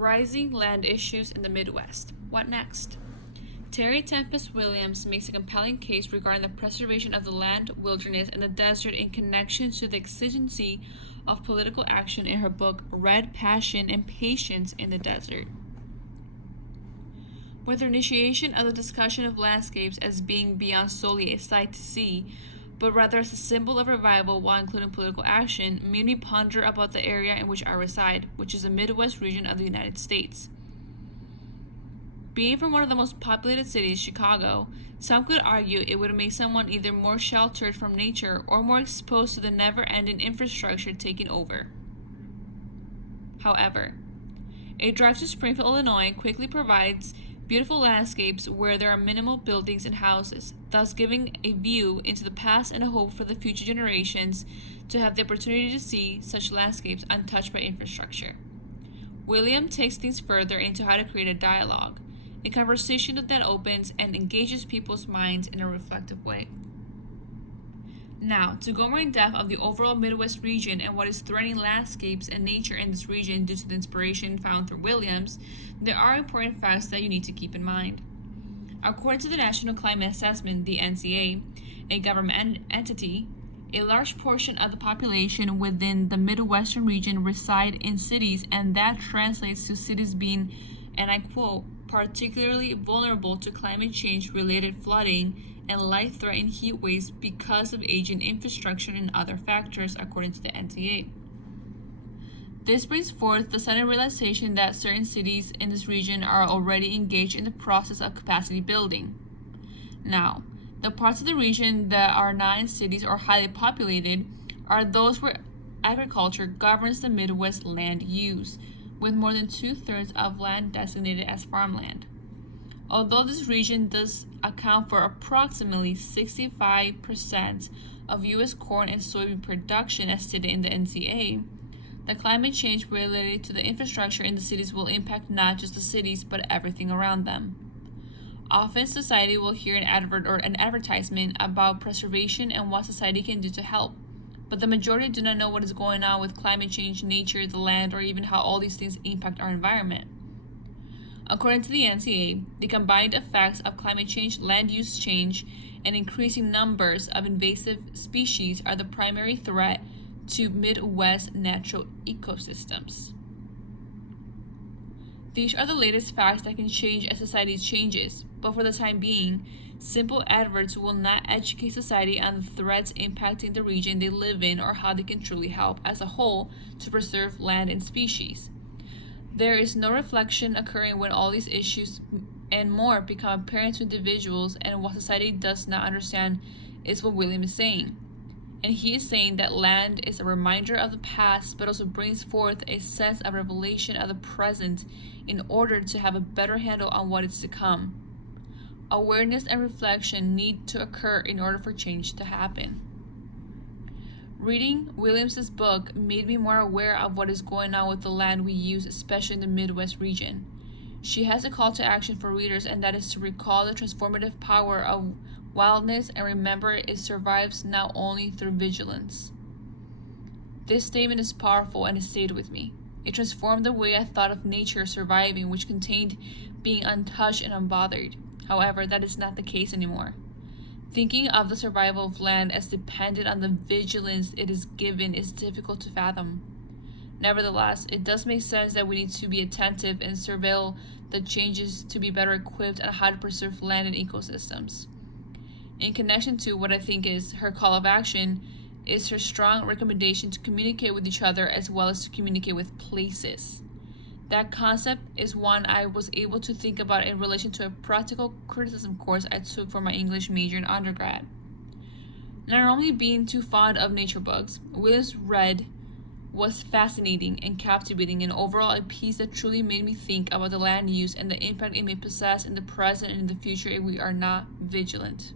Rising land issues in the Midwest. What next? Terry Tempest Williams makes a compelling case regarding the preservation of the land, wilderness, and the desert in connection to the exigency of political action in her book Red Passion and Patience in the Desert. With her initiation of the discussion of landscapes as being beyond solely a sight to see, but rather as a symbol of revival while including political action, made me ponder about the area in which I reside, which is the Midwest region of the United States. Being from one of the most populated cities, Chicago, some could argue it would make someone either more sheltered from nature or more exposed to the never-ending infrastructure taking over. However, a drive to Springfield, Illinois quickly provides beautiful landscapes where there are minimal buildings and houses, thus giving a view into the past and a hope for the future generations to have the opportunity to see such landscapes untouched by infrastructure. William takes things further into how to create a dialogue, a conversation that opens and engages people's minds in a reflective way. Now, to go more in depth of the overall Midwest region and what is threatening landscapes and nature in this region due to the inspiration found through Williams, there are important facts that you need to keep in mind. According to the National Climate Assessment, the NCA, a government entity, a large portion of the population within the Midwestern region reside in cities, and that translates to cities being, and I quote, particularly vulnerable to climate change-related flooding and life-threatening heat waves because of aging infrastructure and other factors, according to the NTA. This brings forth the sudden realization that certain cities in this region are already engaged in the process of capacity building. Now, the parts of the region that are not in cities or highly populated are those where agriculture governs the Midwest land use, with more than 2/3 of land designated as farmland. Although this region does account for approximately 65% of U.S. corn and soybean production as stated in the NCA, the climate change related to the infrastructure in the cities will impact not just the cities, but everything around them. Often society will hear an advert or an advertisement about preservation and what society can do to help, but the majority do not know what is going on with climate change, nature, the land, or even how all these things impact our environment. According to the NCA, the combined effects of climate change, land use change, and increasing numbers of invasive species are the primary threat to Midwest natural ecosystems. These are the latest facts that can change as society changes, but for the time being, simple adverts will not educate society on the threats impacting the region they live in or how they can truly help as a whole to preserve land and species. There is no reflection occurring when all these issues and more become apparent to individuals, and what society does not understand is what William is saying. And he is saying that land is a reminder of the past, but also brings forth a sense of revelation of the present in order to have a better handle on what is to come. Awareness and reflection need to occur in order for change to happen. Reading Williams' book made me more aware of what is going on with the land we use, especially in the Midwest region. She has a call to action for readers, and that is to recall the transformative power of wildness and remember it survives not only through vigilance. This statement is powerful and it stayed with me. It transformed the way I thought of nature surviving, which contained being untouched and unbothered. However, that is not the case anymore. Thinking of the survival of land as dependent on the vigilance it is given is difficult to fathom. Nevertheless, it does make sense that we need to be attentive and surveil the changes to be better equipped on how to preserve land and ecosystems. In connection to what I think is her call of action is her strong recommendation to communicate with each other as well as to communicate with places. That concept is one I was able to think about in relation to a practical criticism course I took for my English major in undergrad. Not normally being too fond of nature books, Williams read was fascinating and captivating, and overall a piece that truly made me think about the land use and the impact it may possess in the present and in the future if we are not vigilant.